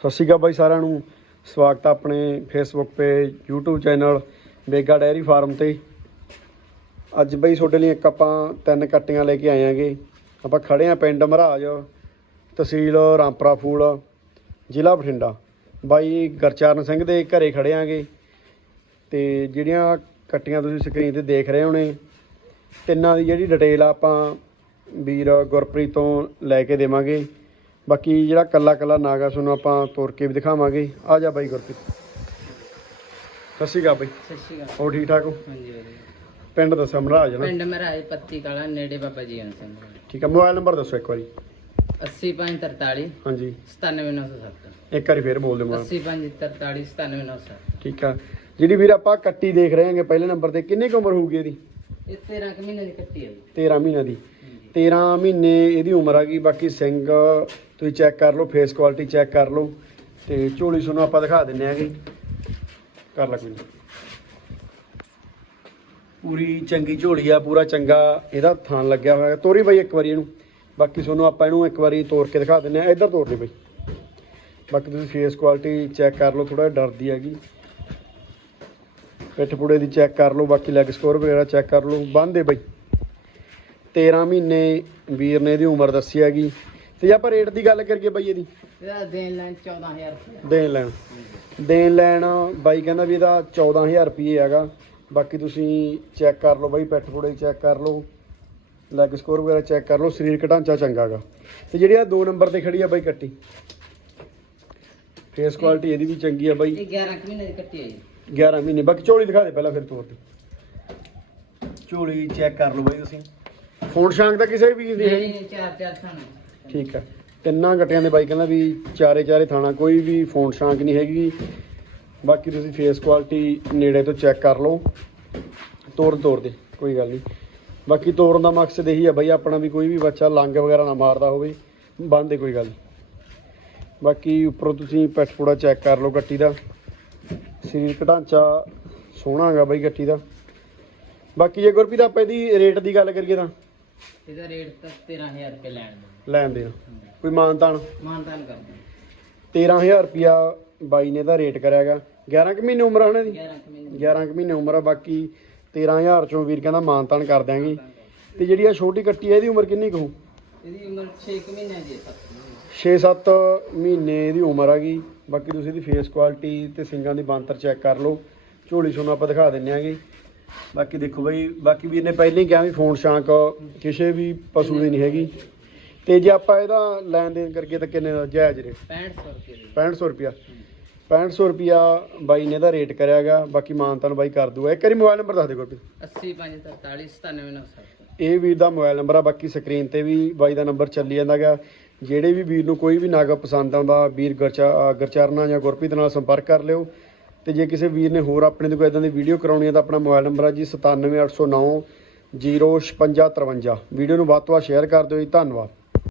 ਸਤਿ ਸ਼੍ਰੀ ਅਕਾਲ ਬਾਈ ਸਾਰਿਆਂ ਨੂੰ। ਸਵਾਗਤ ਹੈ ਆਪਣੇ Facebook page YouTube channel Bega dairy farm ਤੇ। ਅੱਜ ਬਾਈ ਤੁਹਾਡੇ ਲਈ ਇੱਕ ਆਪਾਂ ਤਿੰਨ ਕੱਟੀਆਂ ਲੈ ਕੇ ਆਏ ਆਂਗੇ ਆਪਾਂ ਖੜੇ ਆਂ ਪਿੰਡ ਮਹਾਰਾਜ, ਤਹਿਸੀਲ ਰਾਮਪਰਾ ਫੂਲ, ਜ਼ਿਲ੍ਹਾ ਬਠਿੰਡਾ। ਬਾਈ ਗਰਚਰਨ ਸਿੰਘ ਦੇ ਘਰੇ ਖੜੇ ਆਂਗੇ। ਤੇ ਜਿਹੜੀਆਂ ਕੱਟੀਆਂ ਤੁਸੀਂ ਸਕਰੀਨ ਤੇ ਦੇਖ ਰਹੇ ਹੋਣੇ, ਤਿੰਨਾਂ ਦੀ ਜਿਹੜੀ ਡਿਟੇਲ ਆ ਆਪਾਂ ਵੀਰ ਗੁਰਪ੍ਰੀਤ ਤੋਂ ਲੈ ਕੇ ਦੇਵਾਂਗੇ। ਬਾਕੀ ਜਿਹੜਾ ਕੱਲਾ ਕੱਲਾ ਨਾਗਾ ਤੁਹਾਨੂੰ ਆਪਾਂ ਤੋਰ ਕੇ ਵੀ ਦਿਖਾਵਾਂਗੇ। ਆ ਜਾ ਬਾਈ ਗੁਰਪ੍ਰੀਤ। ਸਤਿ ਸ਼੍ਰੀ ਅਕਾਲ ਬਾਈ। ਸਤਿ ਸ਼੍ਰੀ ਅਕਾਲ। ਹੋਰ ਠੀਕ ਠਾਕ ਹੋ? ਹਾਂਜੀ ਵਧੀਆ। ਪਿੰਡ ਦੱਸੋ ਮਹਾਰਾਜ ਨਾ? ਪਿੰਡ ਮੇਰਾ ਹੈ ਪੱਤੀ ਕਾਲਾ ਨੇੜੇ ਬਾਬਾ ਜੀ ਸਿੰਘ ਠੀਕ ਹੈ ਮੋਬਾਈਲ ਨੰਬਰ ਦੱਸੋ ਇੱਕ ਵਾਰੀ। 8543 ਹਾਂਜੀ। 97970 ਇੱਕ ਵਾਰੀ ਫੇਰ ਬੋਲ ਦਿਓ ਮਹਾਰਾਜ 8543 97970 ਠੀਕ ਆ। ਜਿਹੜੀ ਵੀਰ ਆਪਾਂ ਕੱਟੀ ਦੇਖ ਰਹੇ ਹਾਂਗੇ ਪਹਿਲੇ ਨੰਬਰ ਤੇ ਕਿੰਨੀ ਕੁ ਉਮਰ ਹੋਊਗੀ ਇਹਦੀ? ਇਹ 13 ਕੁ ਮਹੀਨੇ ਦੀ ਕੱਟੀ ਹੈ ਜੀ। 13 ਮਹੀਨਿਆਂ ਦੀ। 13 ਮਹੀਨੇ ਇਹਦੀ ਉਮਰ ਆ ਗਈ, ਬਾਕੀ ਸਿੰਘ ਤੁਸੀਂ ਚੈੱਕ ਕਰ ਲਓ ਫੇਸ ਕੁਆਲਿਟੀ ਚੈੱਕ ਕਰ ਲਓ ਤੇ ਝੋਲੀ ਤੁਹਾਨੂੰ ਆਪਾਂ ਦਿਖਾ ਦਿੰਨੇ ਆਗੇ। ਕਰ ਲਾ ਕੋਈ ਪੂਰੀ ਚੰਗੀ ਝੋਲੀ ਆ, ਪੂਰਾ ਚੰਗਾ ਇਹਦਾ ਥਾਨ ਲੱਗਿਆ ਹੋਇਆ। ਤੋਰੀ ਬਾਈ ਇੱਕ ਵਾਰੀ ਇਹਨੂੰ। ਬਾਕੀ ਤੁਹਾਨੂੰ ਆਪਾਂ ਇਹਨੂੰ ਇੱਕ ਵਾਰੀ ਤੋੜ ਕੇ ਦਿਖਾ ਦਿੰਨੇ ਆ। ਇੱਧਰ ਤੋੜ ਦੇ ਬਾਈ। ਬਾਕੀ ਤੁਸੀਂ ਫੇਸ ਕੁਆਲਿਟੀ ਚੈੱਕ ਕਰ ਲਓ ਥੋੜਾ ਡਰਦੀ ਹੈਗੀ। ਪਿੱਠ ਪੁੜੇ ਦੀ ਚੈੱਕ ਕਰ ਲਓ ਬਾਕੀ ਲੈਗ ਸਕੋਰ ਵਗੈਰਾ ਚੈੱਕ ਕਰ ਲਓ ਬੰਦੇ ਬਾਈ। 13 ਮਹੀਨੇ ਵੀਰ ਨੇ ਇਹਦੀ ਉਮਰ ਦੱਸੀ ਹੈਗੀ। ਤੇ ਆਪਾਂ ਰੇਟ ਦੀ ਗੱਲ ਕਰੀਏ ਬਾਈ ਇਹਦੀ? ਇਹਦਾ ਦੇਣ ਲੈਣ 14000 ਰੁਪਏ ਦੇਣ ਲੈਣ। ਦੇਣ ਲੈਣ ਬਾਈ ਕਹਿੰਦਾ ਵੀ ਇਹਦਾ 14000 ਰੁਪਏ ਹੈਗਾ। ਬਾਕੀ ਤੁਸੀਂ ਚੈੱਕ ਕਰ ਲਓ ਬਾਈ ਪਿੱਠ ਪੁੜੇ ਚੈੱਕ ਕਰ ਲਓ। ਲੈਗ ਸਕੋਰ ਵਗੈਰਾ ਚੈੱਕ ਕਰ ਲਓ ਸਰੀਰਕ ਢਾਂਚਾ ਚੰਗਾ ਗਾ ਤੇ ਜਿਹੜੀ ਆ 2 ਨੰਬਰ ਤੇ ਖੜੀ ਆ ਬਾਈ ਕੱਟੀ। ਫੇਸ ਕੁਆਲਿਟੀ ਇਹਦੀ ਵੀ ਚੰਗੀ ਆ ਬਾਈ। ਇਹ 11 ਕੁ ਮਹੀਨੇ ਦੀ ਕੱਟੀ ਹੈ ਜੀ। 11 ਮਹੀਨੇ ਬਾਕੀ ਝੋਲੀ ਦਿਖਾ ਦੇ ਪਹਿਲਾਂ ਫਿਰ ਤੋਰ ਤੇ। ਝੋਲੀ ਚੈੱਕ ਕਰ ਲਓ ਬਾਈ ਤੁਸੀਂ। ਫੋਨ ਸ਼ਾਂਕ ਦਾ ਕਿਸੇ ਵੀ ਦੀ ਨਹੀਂ ਨਹੀਂ ਚਾਰ ਚਾਰ ਥਾਣੇ। ਠੀਕ ਹੈ। ਤਿੰਨਾਂ ਗੱਟਿਆਂ ਦੇ ਬਾਈ ਕਹਿੰਦਾ ਵੀ ਚਾਰੇ ਚਾਰੇ ਥਾਣਾ ਕੋਈ ਵੀ ਫੋਨ ਸ਼ਾਂਕ ਨਹੀਂ ਹੈਗੀ। ਬਾਕੀ ਤੁਸੀਂ ਫੇਸ ਕੁਆਲਿਟੀ ਨੇੜੇ ਤੋਂ ਚੈੱਕ ਕਰ ਲਓ। ਤੋੜ ਤੋੜ ਦੇ ਕੋਈ ਗੱਲ ਨਹੀਂ। ਬਾਕੀ ਤੋੜਨ ਦਾ ਮਕਸਦ ਇਹੀ ਆ ਬਾਈ ਆਪਣਾ ਵੀ ਕੋਈ ਵੀ ਬੱਚਾ ਲੰਗ ਵਗੈਰਾ ਨਾ ਮਾਰਦਾ ਹੋਵੇ ਬੰਦੇ ਕੋਈ ਗੱਲ ਬਾਕੀ ਉੱਪਰੋਂ ਤੁਸੀਂ ਪੈਟ ਪੂੜਾ ਚੈੱਕ ਕਰ ਲਓ ਗੱਟੀ ਦਾ। ਸਰੀਰਕ ਢਾਂਚਾ ਸੋਹਣਾ ਹੈਗਾ ਬਾਈ ਗੱਟੀ ਦਾ। ਬਾਕੀ ਜੇ ਗੁਰਪ੍ਰੀਤ ਆਪਾਂ ਇਹਦੀ ਰੇਟ ਦੀ ਗੱਲ ਕਰੀਏ ਤਾਂ? ਇਹਦਾ ਰੇਟ ਤਾਂ 13000 ਰੁਪਏ ਲੈਣ ਦੇ ਲੈਣ ਦੇ ਕੋਈ ਮਾਨਤਾਨ? ਮਾਨਤਾਨ ਕਰਦੇ 13000 ਰੁਪਿਆ ਬਾਈ ਨੇ ਦਾ ਰੇਟ ਕਰਿਆਗਾ 11 ਕੁ ਮਹੀਨੇ ਉਮਰ ਆ ਉਹਨਾਂ ਦੀ 11 ਕੁ ਮਹੀਨੇ। 11 ਕੁ ਮਹੀਨੇ ਉਮਰ ਆ ਬਾਕੀ 13000 ਚੋਂ ਵੀਰ ਕਹਿੰਦਾ ਮਾਨਤਾਨ ਕਰ ਦਿਆਂਗੇ। ਤੇ ਜਿਹੜੀ ਆ ਛੋਟੀ ਕੱਟੀ ਆ ਇਹਦੀ ਉਮਰ ਕਿੰਨੀ ਕਹੂ ਇਹਦੀ ਉਮਰ 6 ਕੁ ਮਹੀਨੇ ਦੀ ਹੈ 6-7 ਮਹੀਨੇ। ਇਹਦੀ ਉਮਰ ਆ ਗਈ ਬਾਕੀ ਤੁਸੀਂ ਇਹਦੀ ਫੇਸ ਕੁਆਲਿਟੀ ਤੇ ਸਿੰਗਾਂ ਦੀ ਬਾਂਤਰ ਚੈੱਕ ਕਰ ਲਓ। ਝੋਲੀ ਤੁਹਾਨੂੰ ਆਪਾਂ ਦਿਖਾ ਦਿੰਨੇ ਆਗੇ। ਬਾਕੀ ਦੇਖੋ ਬਈ ਬਾਕੀ ਵੀਰ ਨੇ ਪਹਿਲਾਂ ਹੀ ਕਿਹਾ ਵੀ ਫੋਨ ਸ਼ਾਂਕ ਕਿਸੇ ਵੀ ਪਸ਼ੂ ਦੀ ਨਹੀਂ ਹੈਗੀ। ਤੇ ਜੇ ਆਪਾਂ ਇਹਦਾ ਲੈਣ ਦੇਣ ਕਰਕੇ ਤਾਂ ਕਿੰਨੇ ਦਾ ਜਾਇਜ਼ ਰੇਟ? 6500 ਰੁਪਏ ਦੀ। 6500 ਰੁਪਿਆ 6500 ਰੁਪਿਆ ਬਾਈ ਨੇ ਦਾ ਰੇਟ ਕਰਿਆਗਾ ਬਾਕੀ ਮਾਨਤਾਨ ਬਾਈ ਕਰ ਦੂਗਾ। ਇੱਕ ਵਾਰੀ ਮੋਬਾਈਲ ਨੰਬਰ ਦੱਸ ਦੇ ਕੋਈ 8543 97970 ਇਹ ਵੀਰ ਦਾ ਮੋਬਾਈਲ ਨੰਬਰ ਆ ਬਾਕੀ ਸਕਰੀਨ ਤੇ ਵੀ ਬਾਈ ਦਾ ਨੰਬਰ ਚੱਲੀ ਜਾਂਦਾਗਾ ਜਿਹੜੇ ਵੀ ਵੀਰ ਨੂੰ ਕੋਈ ਵੀ ਨਾਗਾ ਪਸੰਦ ਆਉਂਦਾ ਵੀਰ ਗਰਚਾ ਅ, ਜਾਂ ਗੁਰਪ੍ਰੀਤ ਨਾਲ ਸੰਪਰਕ ਕਰ ਲਿਓ। ਤੇ ਜੇ ਕਿਸੇ ਵੀਰ ਨੇ ਹੋਰ ਆਪਣੇ ਤੋਂ ਕੋਈ ਇਦਾਂ ਦੀ ਵੀਡੀਓ ਕਰਾਉਣੀ ਹੈ ਤਾਂ ਆਪਣਾ ਮੋਬਾਈਲ ਨੰਬਰ ਆ ਜੀ 97809 05653 ਵੀਡੀਓ ਨੂੰ ਵੱਧ ਤੋਂ ਵੱਧ ਸ਼ੇਅਰ ਕਰ ਦਿਓ ਜੀ। ਧੰਨਵਾਦ।